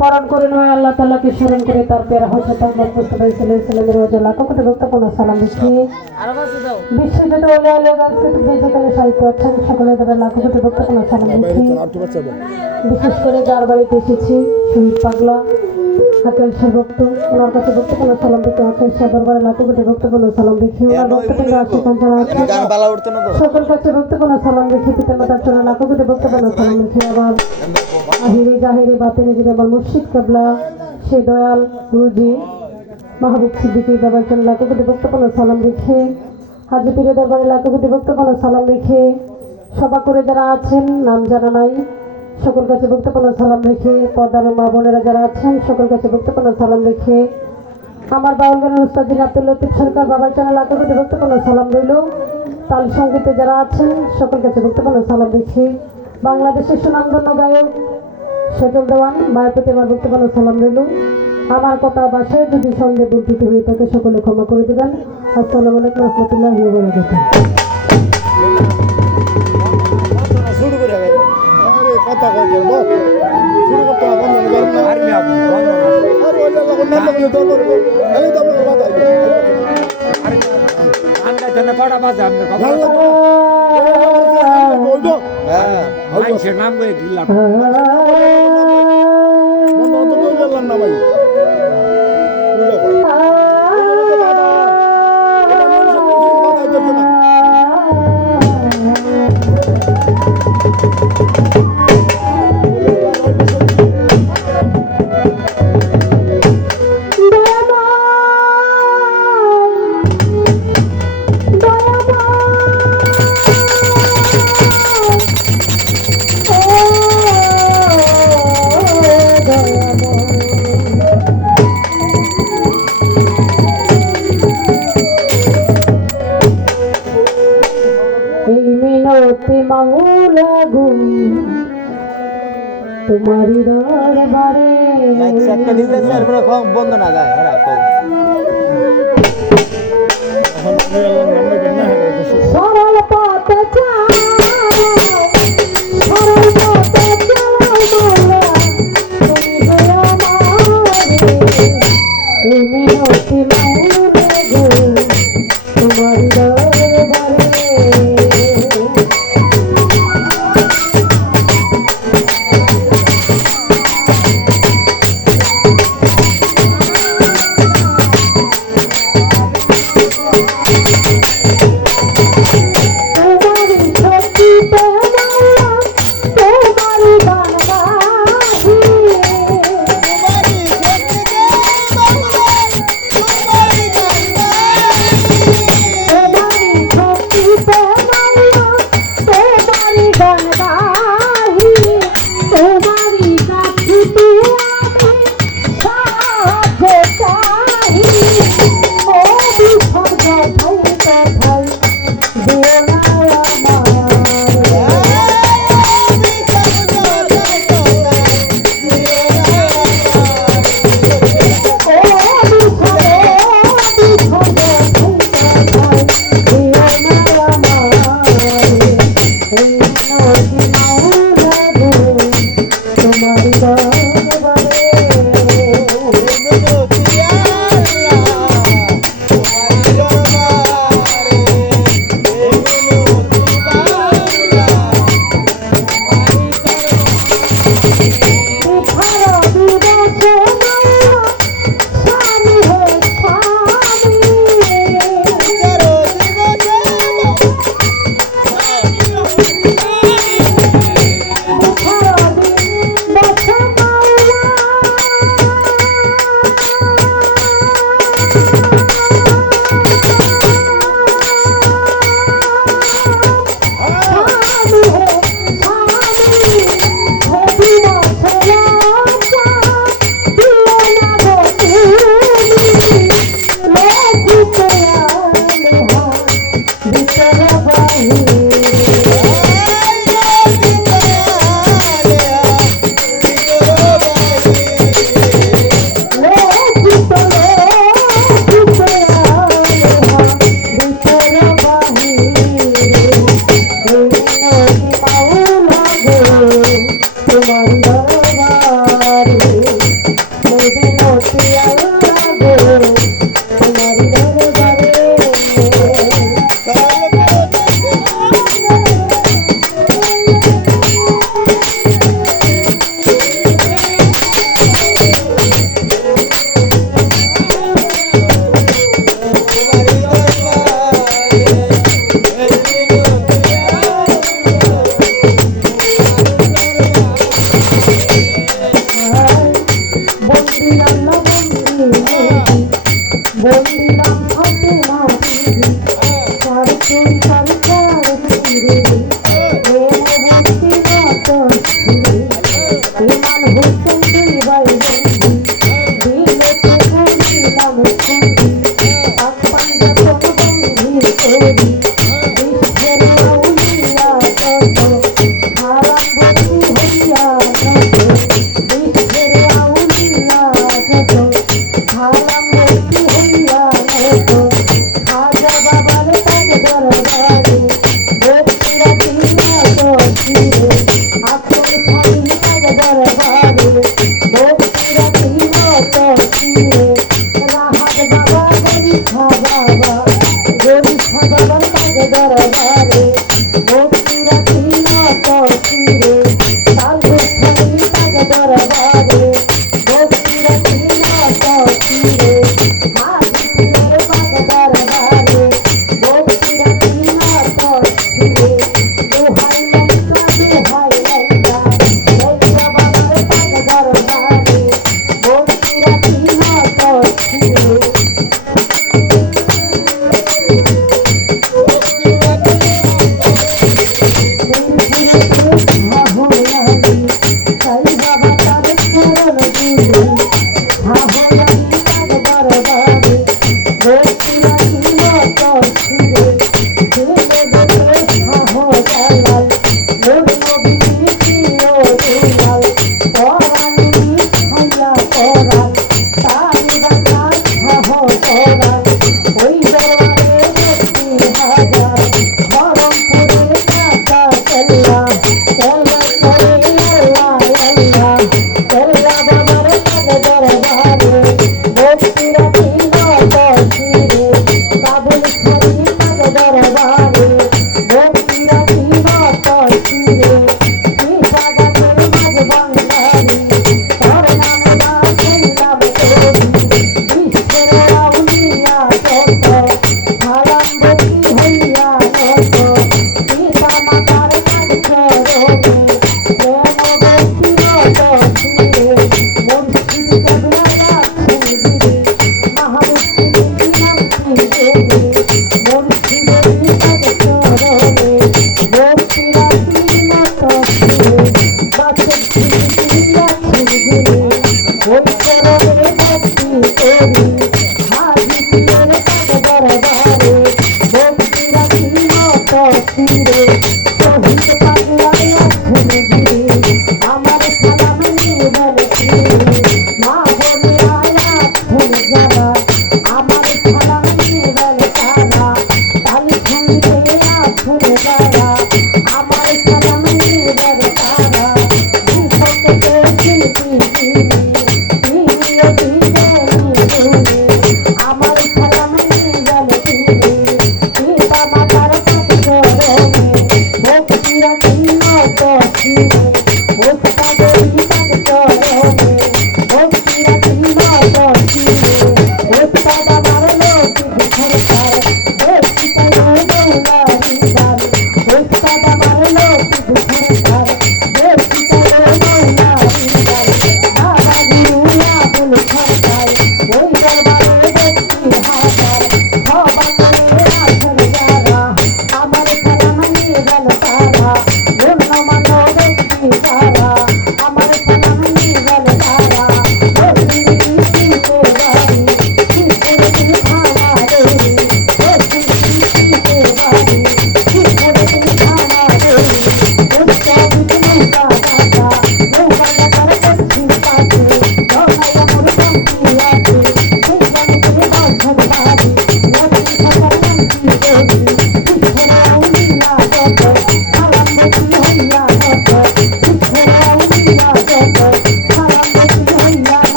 পরণ করে নয় আল্লাহ তাআলাকে স্মরণ করে তার পেয়ারা হযরত মুহাম্মদ মুস্তাফা সাল্লাল্লাহু আলাইহি ওয়াসাল্লামের রোজা লাখো কোটি ভক্তপূর্ণ সালাম দিচ্ছি। বিশ্বজিত ওলি আলী গাছকে যে যেখানে সাহিত্য আছেন সকলের দ্বারা লাখো কোটি ভক্তপূর্ণ সালাম দিচ্ছি। বিশেষ করে যার বাড়িতে এসেছি শহীদ পাগলা আকেল শাহ ভক্ত, ওনার কাছে ভক্তপূর্ণ সালাম দিচ্ছি। আকেল শাহ দরবারে লাখো কোটি ভক্তপূর্ণ সালাম দিচ্ছি। ওনার ভক্তপূর্ণ আশিকান যারা আছে সকল কাছে ভক্তপূর্ণ সালাম দিচ্ছি। পিতা মাতার চরণে লাখো কোটি ভক্তপূর্ণ সালাম দিচ্ছি। আবার আহিরে জাহিরে বাতিনে যিনি আমার মুর্শিদ কেবলা সে দয়াল গুরুজি মাহবুব সিদ্দিকী বাবার জন্য লাখো কোটি ভক্তপূর্ণ সালাম রেখে, হাজি পীরের দরবারে লাখো কোটি ভক্তপূর্ণ সালাম রেখে, সভা করে যারা আছেন নাম জানা নাই সকল কাছে ভক্তপূর্ণ সালাম রেখে, পর্দার মা বোনেরা যারা আছেন সকল কাছে ভক্তপূর্ণ সালাম রেখে, আমার বাউল গানের উস্তাদ যিনি আব্দুল লতিফ সরকার বাবার জন্য লাখো কোটি ভক্তপূর্ণ সালাম রইল। তাল সঙ্গীতে যারা আছেন সকল কাছে ভক্তপূর্ণ সালাম রেখে, বাংলাদেশের সুনামধন্য গায়ক সজল দেওয়ান মায়ের প্রতি আমার ভক্তপূর্ণ সালাম রইল। আমার কথা বাসায় যদি সঙ্গে বর্ধিত হয়ে থাকে সকলে ক্ষমা করে দেবেন। আসসালামু আলাইকুম রহমতুল্লাহি ওয়া বারাকাতুহু। নাম করে দিলাম মাওলা গো তোমারি দরবারে একটা ডিজে স্যার পুরো বন্ধ না গায় রাখো সরল পথে চাও সরল পথে চাও মাওলা তুমি দয়া আমারে এই মিনতি মাওলা গো তোমারি দরবারে।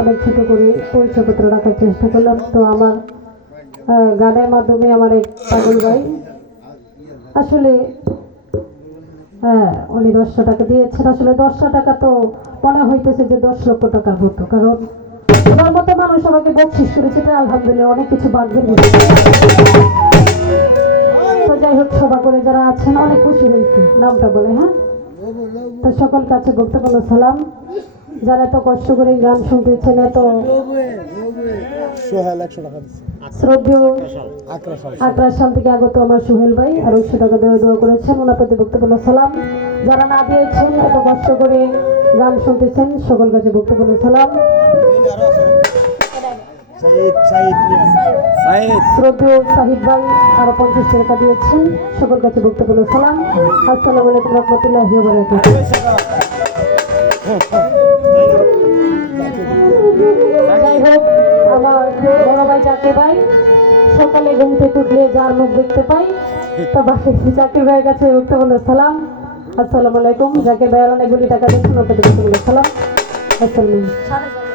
অনেক ছোট করে পরিচয়পত্র রাখার চেষ্টা করলাম। তো আমার গানের মাধ্যমে আমার এক পাগল ভাই আসলে উনি 10টা টাকা দিয়েছেন। আসলে 10টা টাকা তো মনে হইতেছে যে 10 লক্ষ টাকার মতো, কারণ আমার মতো মানুষ আমাকে বকশিস করেছে, এটা আলহামদুলিল্লাহ অনেক কিছু ভাগ্যের বিষয়। তো যাই হোক, সভা করে যারা আছেন অনেক খুশি হয়েছি নামটা বলে। হ্যাঁ, তো সকল কাছে বক্তব্য সালাম। যারা এত কষ্ট করে গান শুনতেছেন, এত শ্রদ্ধেয় আগ্রা সাল থেকে আগত আমার সোহেল ভাই আর 100 টাকা দেওয়া দোয়া করেছেন, ওনার প্রতি বক্তব্য সালাম। যারা না দিয়েছেন, এত কষ্ট করে গান শুনতেছেন, সকল কাছে বক্তব্য সালাম। শ্রদ্ধেয় সাহিদ ভাই আরো 50 টাকা দিয়েছেন, সকল কাছে বক্তব্য সালাম। আসসালামু আলাইকুম রহমতুল্লাহি ওয়া বারাকাতুহু। যাই হোক, আমার বড় ভাই জাকির ভাই সকালে ঘুম থেকে উঠলে যার মুখ দেখতে পাই, তো বাকি জাকির ভাইয়ের কাছে বক্তব্য সালাম। আসসালামু আলাইকুম। জাকির ভাইয়ের অনেকগুলি টাকা দিচ্ছেন, ওটাতে বক্তব্য সালাম। আসসালামু আলাইকুম।